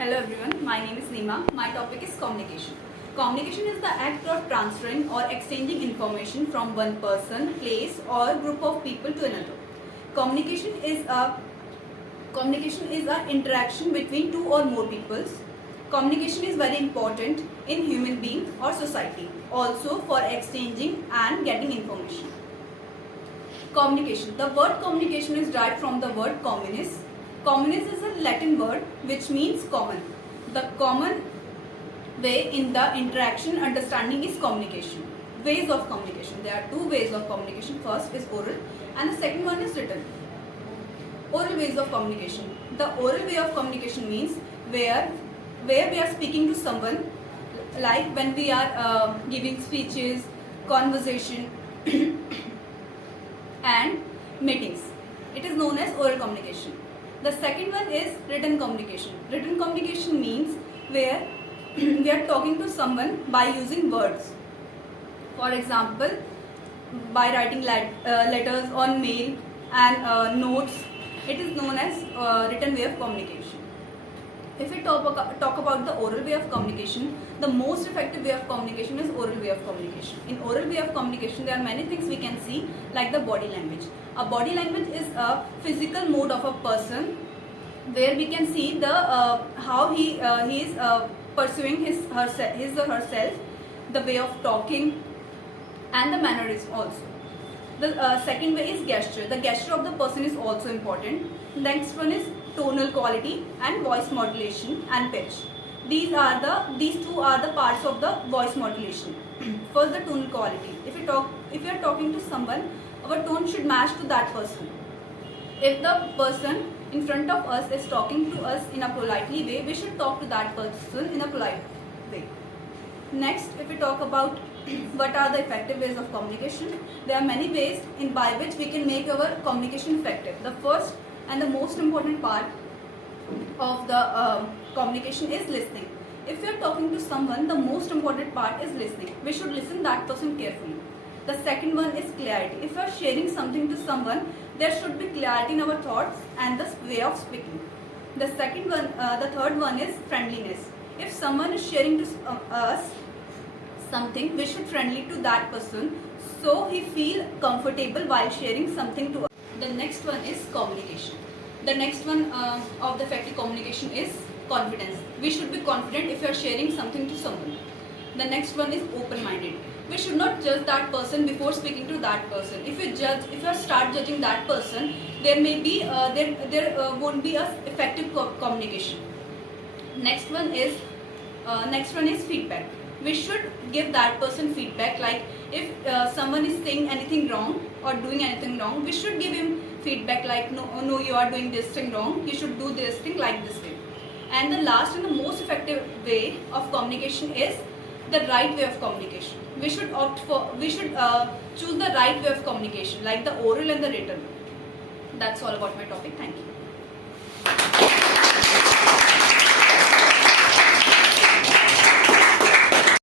Hello everyone, my name is Nima. My topic is communication. Communication is the act of transferring or exchanging information from one person, place or group of people to another. Communication is a interaction between two or more peoples. Communication is very important in human being or society, also for exchanging and getting information. Communication. The word communication is derived from the word communis. Communis is a Latin word which means common. The common way in the interaction understanding is communication. Ways of communication. There are two ways of communication. First is oral and the second one is written. Oral ways of communication. The oral way of communication means where we are speaking to someone, like when we are giving speeches, conversation and meetings. It is known as oral communication. The second one is written communication. Written communication means where we are talking to someone by using words. For example, by writing letters on mail and notes. It is known as written way of communication. If we talk about the oral way of communication, the most effective way of communication is oral way of communication. In oral way of communication, there are many things we can see, like the body language. A body language is a physical mode of a person where we can see the how he is pursuing his or herself, the way of talking, and the mannerism also. The second way is gesture. The gesture of the person is also important. Next one is tonal quality and voice modulation and pitch. These two are the parts of the voice modulation. First, the tonal quality. If we are talking to someone, our tone should match to that person. If the person in front of us is talking to us in a politely way, we should talk to that person in a polite way. Next, if we talk about what are the effective ways of communication, there are many ways by which we can make our communication effective. The first and the most important part of the communication is listening. If we are talking to someone, the most important part is listening. We should listen that person carefully. The second one is clarity. If we are sharing something to someone, there should be clarity in our thoughts and the way of speaking. The third one is friendliness. If someone is sharing to us something, we should friendly to that person so he feel comfortable while sharing something to us. The next one is communication. The next one of the effective communication is confidence. We should be confident if you are sharing something to someone. The next one is open-minded. We should not judge that person before speaking to that person. If you start judging that person, there may be there won't be a effective communication. Next one is feedback. We should give that person feedback. Like if someone is saying anything wrong or doing anything wrong, we should give him feedback like no, you are doing this thing wrong. You should do this thing like this way. And the last and the most effective way of communication is the right way of communication. We should choose the right way of communication, like the oral and the written. That's all about my topic. Thank you.